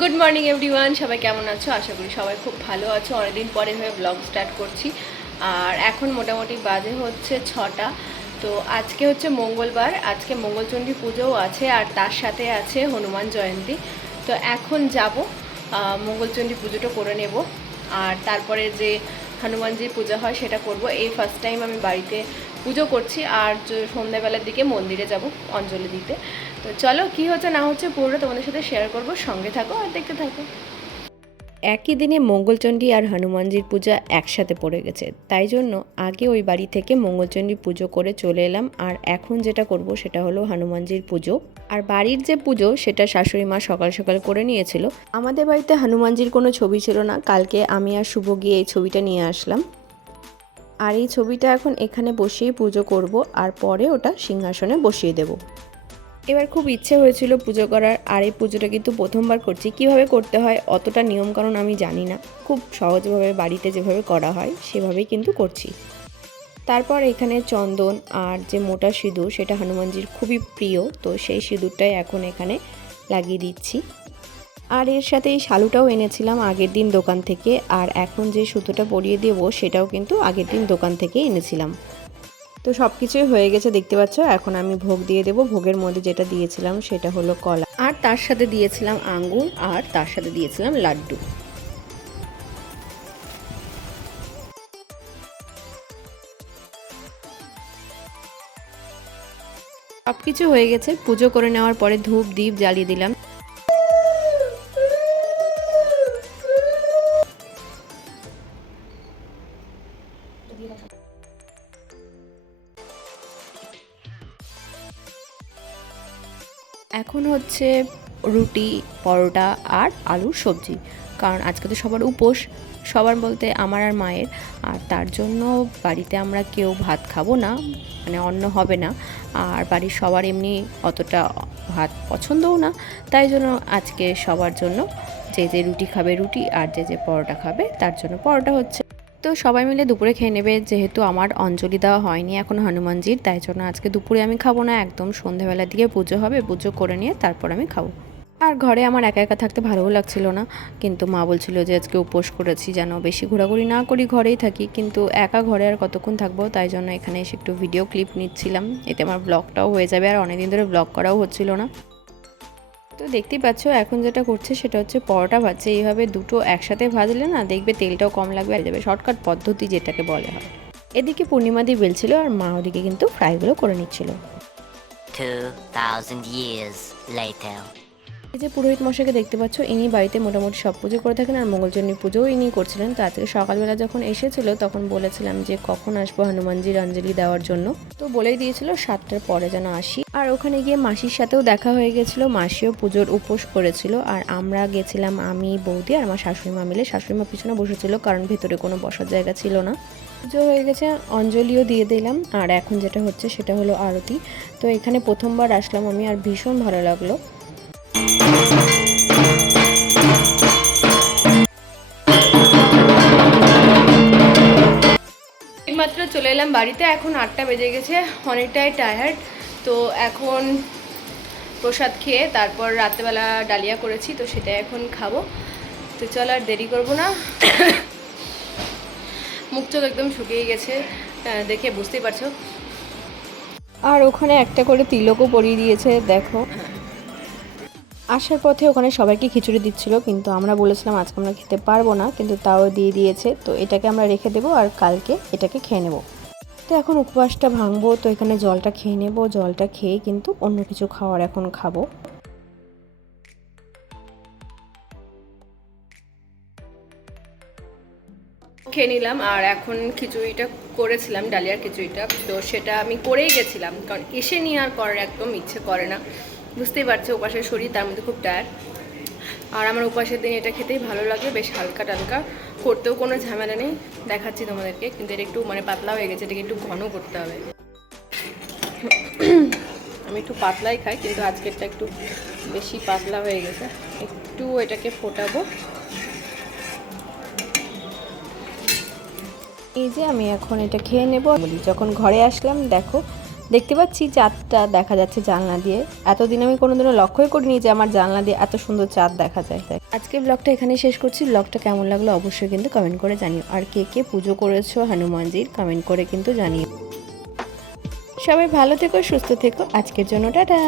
Good morning everyone সবাই কেমন আছো? আশা করি সবাই খুব ভালো আছো। অনেকদিন পরে হয়ে ব্লগ স্টার্ট করছি। আর এখন মোটামুটি বাজে হচ্ছে ছটা। তো আজকে হচ্ছে মঙ্গলবার। আজকে মঙ্গলচণ্ডী পুজোও আছে আর তার সাথে আছে হনুমান জয়ন্তী। তো এখন যাব মঙ্গলচণ্ডী পুজোটা করে নেব। আর তারপরে যে হনুমানজির পূজা হয় সেটা করব। এই ফার্স্ট টাইম আমি বাড়িতে পুজো করছি আর সন্ধ্যাবেলার দিকে মন্দিরে যাব অঞ্জলি দিতে। তো চলো, কি হচ্ছে না হচ্ছে পুরোটা তোমাদের সাথে শেয়ার করব। সঙ্গে থাকো আর দেখতে থাকো। একই দিনে মঙ্গলচণ্ডী আর হনুমানজির পূজা একসাথে পড়ে গেছে। তাই জন্য আগে ওই বাড়ি থেকে মঙ্গলচণ্ডী পুজো করে চলে এলাম। আর এখন যেটা করব সেটা হলো হনুমানজির পুজো। আর বাড়ির যে পুজো সেটা শাশুড়ি মা সকাল সকাল করে নিয়েছিল। আমাদের বাড়িতে হনুমানজির কোনো ছবি ছিল না। কালকে আমি আর শুভ গিয়ে এই ছবিটা নিয়ে আসলাম। আর এই ছবিটা এখন এখানে বসিয়ে পুজো করব আর পরে ওটা সিংহাসনে বসিয়ে দেব। এবার খুব ইচ্ছে হয়েছিল পুজো করার, আর এই পুজোটা কিন্তু প্রথমবার করছি। কীভাবে করতে হয়, অতটা নিয়মকানুন আমি জানি না। খুব সহজভাবে বাড়িতে যেভাবে করা হয়, সেভাবেই কিন্তু করছি। তারপর এখানে চন্দন আর যে মোটা সিঁদুর, সেটা হনুমানজির খুবই প্রিয়। তো সেই সিঁদুরটাই এখন এখানে লাগিয়ে দিচ্ছি। আর এর সাথে এই শালুটাও এনেছিলাম আগের দিন দোকান থেকে, আর এখন যে সুতোটা পরিয়ে দেবো সেটাও কিন্তু আগের দিন দোকান থেকে এনেছিলাম। তো সব কিছুই হয়ে গেছে দেখতে পাচ্ছ, এখন আমি ভোগ দিয়ে দেবো। ভোগের মধ্যে যেটা দিয়েছিলাম সেটা হলো কলা। আর তার সাথে দিয়েছিলাম আঙ্গুর, আর তার সাথে দিয়েছিলাম লাড্ডু। সব কিছু হয়ে গেছে। পুজো করে নেওয়ার পরে ধূপ দ্বীপ জ্বালিয়ে দিলাম। এখন হচ্ছে রুটি, পরোটা আর আলুর সবজি। কারণ আজকে তো সবার উপোস, সবার বলতে আমার আর মায়ের। আর তার জন্য বাড়িতে আমরা কেউ ভাত খাব না মানে অন্ন হবে না। আর বাড়ির সবার এমনি অতটা ভাত পছন্দও না। তাই জন্য আজকে সবার জন্য যে যে রুটি খাবে রুটি, আর যে যে পরোটা খাবে, তার জন্য পরোটা হচ্ছে তো সবাই মিলে দুপুরে খেয়ে নেবে, যেহেতু আমার অঞ্জলি দেওয়া হয়নি এখন হনুমানজির, তাই জন্য আজকে দুপুরে আমি খাব না, একদম সন্ধেবেলার দিকে পুজো হবে, পুজো করে নিয়ে তারপর আমি খাব। আর ঘরে আমার একা একা থাকতে ভালোও লাগছিল না, কিন্তু মা বলছিল যে আজকে উপোস করেছি যেন বেশি ঘোরাঘুরি না করি, ঘরেই থাকি, কিন্তু একা ঘরে আর কতক্ষণ থাকব, তাই জন্য এখানে এসে একটু ভিডিও ক্লিপ নিচ্ছিলাম, এতে আমার ব্লগটাও হয়ে যাবে, আর অনেকদিন ধরে ব্লগ করাও হচ্ছিল না। তো দেখতেই পাচ্ছ এখন যেটা করছে সেটা হচ্ছে পরোটা ভাজছে। এইভাবে দুটো একসাথে ভাজলে না দেখবে তেলটাও কম লাগবে আর যাবে শর্টকাট পদ্ধতি যেটাকে বলে হয়। এদিকে পূর্ণিমাদি বেলছিল আর মা ওদিকে কিন্তু ফ্রাইগুলো করে নিচ্ছিল। 2,000 years later. এই যে পুরোহিত মশাইকে দেখতে পাচ্ছ, ইনি বাড়িতে মোটামুটি সব পুজো করে থাকেন আর মঙ্গলচণ্ডী পুজোও ইনি করছিলেন। তো আজকে সকালবেলা যখন এসেছিল, তখন বলেছিলাম যে কখন আসব হনুমানজির অঞ্জলি দেওয়ার জন্য। তো বলেই দিয়েছিল, সাতটার পরে যেন আসি। আর ওখানে গিয়ে মাসির সাথেও দেখা হয়ে গেছিল, মাসিও পুজোর উপোস করেছিল। আর আমরা গেছিলাম, আমি, বৌদি আর আমার শাশুড়ি মা মিলে। শাশুড়ি মা পিছনে বসেছিল, কারণ ভেতরে কোনো বসার জায়গা ছিল না। পুজো হয়ে গেছে, অঞ্জলিও দিয়ে দিলাম। আর এখন যেটা হচ্ছে, সেটা হলো আরতি। তো এখানে প্রথমবার আসলাম আমি, আর ভীষণ ভালো লাগল। এইমাত্র চলে এলাম বাড়িতে, এখন আটটা বেজে গেছে, অনেকটাই টায়ার্ড তো এখন প্রসাদ খেয়ে তারপর রাত্রেবেলা ডালিয়া করেছি, তো সেটা এখন খাব। তো চল আর দেরি করব না। মুখ চোখ একদম শুকিয়ে গেছে দেখে বুঝতেই পারছ। আর ওখানে একটা করে তিলকও পরিয়ে দিয়েছে, দেখো। আসার পথে ওখানে সবাইকে খিচুড়ি দিচ্ছিল, কিন্তু আমরা বলেছিলাম আজকে আমরা খেতে পারব না, কিন্তু তাও দিয়ে দিয়েছে। তো এটাকে আমরা রেখে দেবো আর কালকে এটাকে খেয়ে নেব। তো এখন উপবাসটা ভাঙবো, তো এখানে জলটা খেয়ে নেব। জলটা খেয়ে কিন্তু অন্য কিছু খাওয়ার এখন খাব। খেয়ে নিলাম, আর এখন খিচুড়িটা করেছিলাম, ডালিয়ার খিচুড়িটা। তো সেটা আমি করেই গেছিলাম, কারণ এসে নিয়ে আর করার একদম ইচ্ছে করে না। বুঝতেই পারছ, উপাসের শরীর তার মধ্যে খুব টায়ার্ড আর আমার উপাসের দিন এটা খেতেই ভালো লাগে, বেশ হালকা টালকা। করতেও কোনো ঝামেলা নেই, দেখাচ্ছি তোমাদেরকে, কিন্তু এটা একটু মানে পাতলা হয়ে গেছে, এটাকে একটু ঘন করতে হবে। আমি একটু পাতলাই খাই, কিন্তু আজকেরটা একটু বেশি পাতলা হয়ে গেছে। একটু এটাকে ফোটাবো। এই যে আমি এখন এটা খেয়ে নেব। যখন ঘরে আসলাম, দেখো দেখতে পাচ্ছি চাঁদটা দেখা যাচ্ছে জানলা দিয়ে। এতদিন আমি কোনোদিনও লক্ষ্যই করিনি যে আমার জানলা দিয়ে এত সুন্দর চাঁদ দেখা যায়। তাই আজকে ব্লগটা এখানে শেষ করছি। ব্লগটা কেমন লাগল অবশ্যই কিন্তু কমেন্ট করে জানিও। আর কে কে পুজো করেছ, হনুমানজির কমেন্ট করে কিন্তু জানিও। সবাই ভালো থেকো, সুস্থ থেকো। আজকের জন্য টাটা।